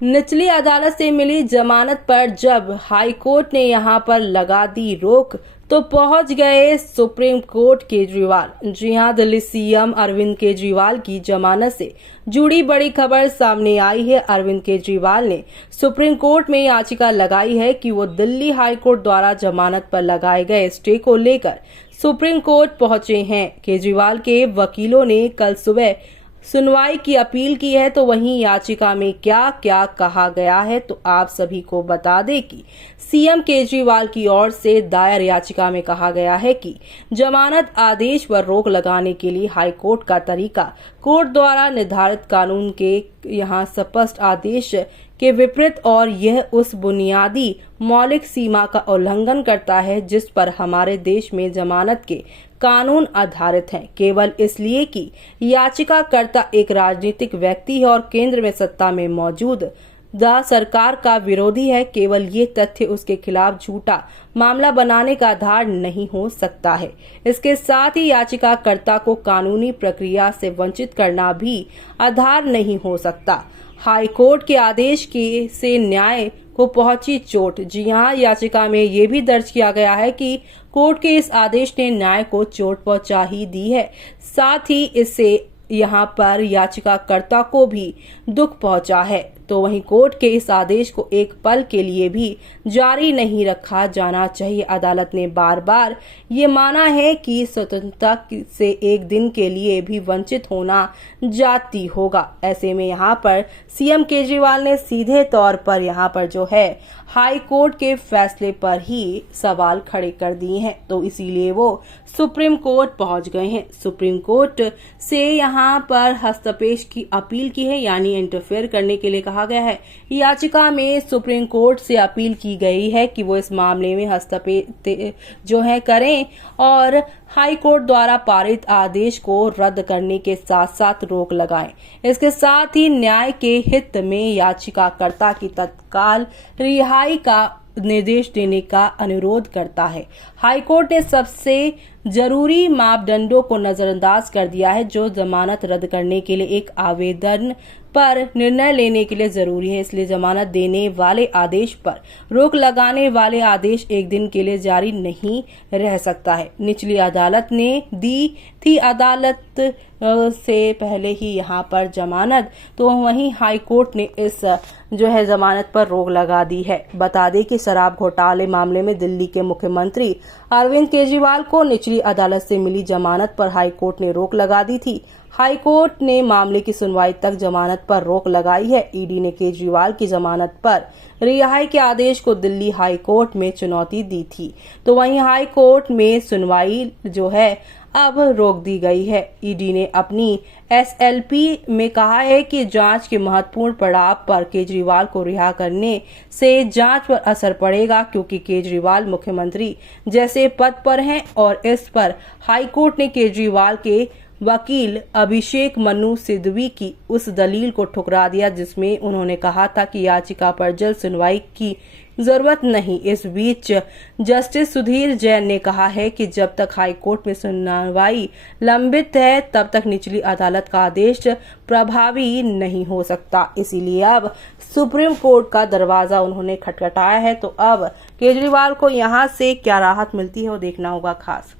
निचली अदालत से मिली जमानत पर जब हाई कोर्ट ने यहां पर लगा दी रोक तो पहुंच गए सुप्रीम कोर्ट केजरीवाल। जी हां, दिल्ली सीएम अरविंद केजरीवाल की जमानत से जुड़ी बड़ी खबर सामने आई है। अरविंद केजरीवाल ने सुप्रीम कोर्ट में याचिका लगाई है कि वो दिल्ली हाई कोर्ट द्वारा जमानत पर लगाए गए स्टे को लेकर सुप्रीम कोर्ट पहुंचे हैं। केजरीवाल के वकीलों ने कल सुबह सुनवाई की अपील की है। तो वहीं याचिका में क्या क्या कहा गया है तो आप सभी को बता दें कि सीएम केजरीवाल की ओर से दायर याचिका में कहा गया है कि जमानत आदेश पर रोक लगाने के लिए हाई कोर्ट का तरीका कोर्ट द्वारा निर्धारित कानून के यहाँ स्पष्ट आदेश के विपरीत और यह उस बुनियादी मौलिक सीमा का उल्लंघन करता है जिस पर हमारे देश में जमानत के कानून आधारित हैं, केवल इसलिए कि याचिकाकर्ता एक राजनीतिक व्यक्ति है और केंद्र में सत्ता में मौजूद सरकार का विरोधी है। केवल ये तथ्य उसके खिलाफ झूठा मामला बनाने का आधार नहीं हो सकता है। इसके साथ ही याचिकाकर्ता को कानूनी प्रक्रिया से वंचित करना भी आधार नहीं हो सकता। हाई कोर्ट के आदेश से न्याय को पहुंची चोट। जी हां, याचिका में ये भी दर्ज किया गया है कि कोर्ट के इस आदेश ने न्याय को चोट पहुंचा ही दी है, साथ ही इससे यहाँ पर याचिकाकर्ता को भी दुख पहुंचा है। तो वहीं कोर्ट के इस आदेश को एक पल के लिए भी जारी नहीं रखा जाना चाहिए। अदालत ने बार बार ये माना है कि स्वतंत्रता से एक दिन के लिए भी वंचित होना जाती होगा। ऐसे में यहाँ पर सीएम केजरीवाल ने सीधे तौर पर यहाँ पर जो है हाई कोर्ट के फैसले पर ही सवाल खड़े कर दिए हैं। तो इसीलिए वो सुप्रीम कोर्ट पहुंच गए हैं। सुप्रीम कोर्ट से यहाँ पर हस्तक्षेप की अपील की है, यानी इंटरफेयर करने के लिए कहा गया है। याचिका में सुप्रीम कोर्ट से अपील की गई है कि वो इस मामले में हस्तक्षेप जो है करें और हाई कोर्ट द्वारा पारित आदेश को रद्द करने के साथ साथ रोक लगाएं। इसके साथ ही न्याय के हित में याचिकाकर्ता की तत्काल रिहाई का निर्देश देने का अनुरोध करता है। हाईकोर्ट ने सबसे जरूरी मापदंडों को नजरअंदाज कर दिया है जो जमानत रद्द करने के लिए एक आवेदन पर निर्णय लेने के लिए जरूरी है। इसलिए जमानत देने वाले आदेश पर रोक लगाने वाले आदेश एक दिन के लिए जारी नहीं रह सकता है। निचली अदालत ने दी थी अदालत से पहले ही यहाँ पर जमानत, तो वहीं हाई कोर्ट ने इस जो है जमानत पर रोक लगा दी है। बता दें कि शराब घोटाले मामले में दिल्ली के मुख्यमंत्री अरविंद केजरीवाल को निचली अदालत से मिली जमानत पर हाई कोर्ट ने रोक लगा दी थी। हाई कोर्ट ने मामले की सुनवाई तक जमानत पर रोक लगाई है। ईडी ने केजरीवाल की जमानत पर रिहाई के आदेश को दिल्ली हाई कोर्ट में चुनौती दी थी। तो वहीं हाई कोर्ट में सुनवाई जो है अब रोक दी गई है। ईडी ने अपनी एसएलपी में कहा है कि जांच के महत्वपूर्ण पड़ाव पर केजरीवाल को रिहा करने से जांच पर असर पड़ेगा, क्योंकि केजरीवाल मुख्यमंत्री जैसे पद पर हैं और इस पर हाईकोर्ट ने केजरीवाल के वकील अभिषेक मनु सिद्धवी की उस दलील को ठुकरा दिया जिसमें उन्होंने कहा था कि याचिका पर जल्द सुनवाई की जरूरत नहीं। इस बीच जस्टिस सुधीर जैन ने कहा है कि जब तक हाई कोर्ट में सुनवाई लंबित है तब तक निचली अदालत का आदेश प्रभावी नहीं हो सकता। इसीलिए अब सुप्रीम कोर्ट का दरवाजा उन्होंने खटखटाया है। तो अब केजरीवाल को यहाँ से क्या राहत मिलती है वो देखना होगा खास।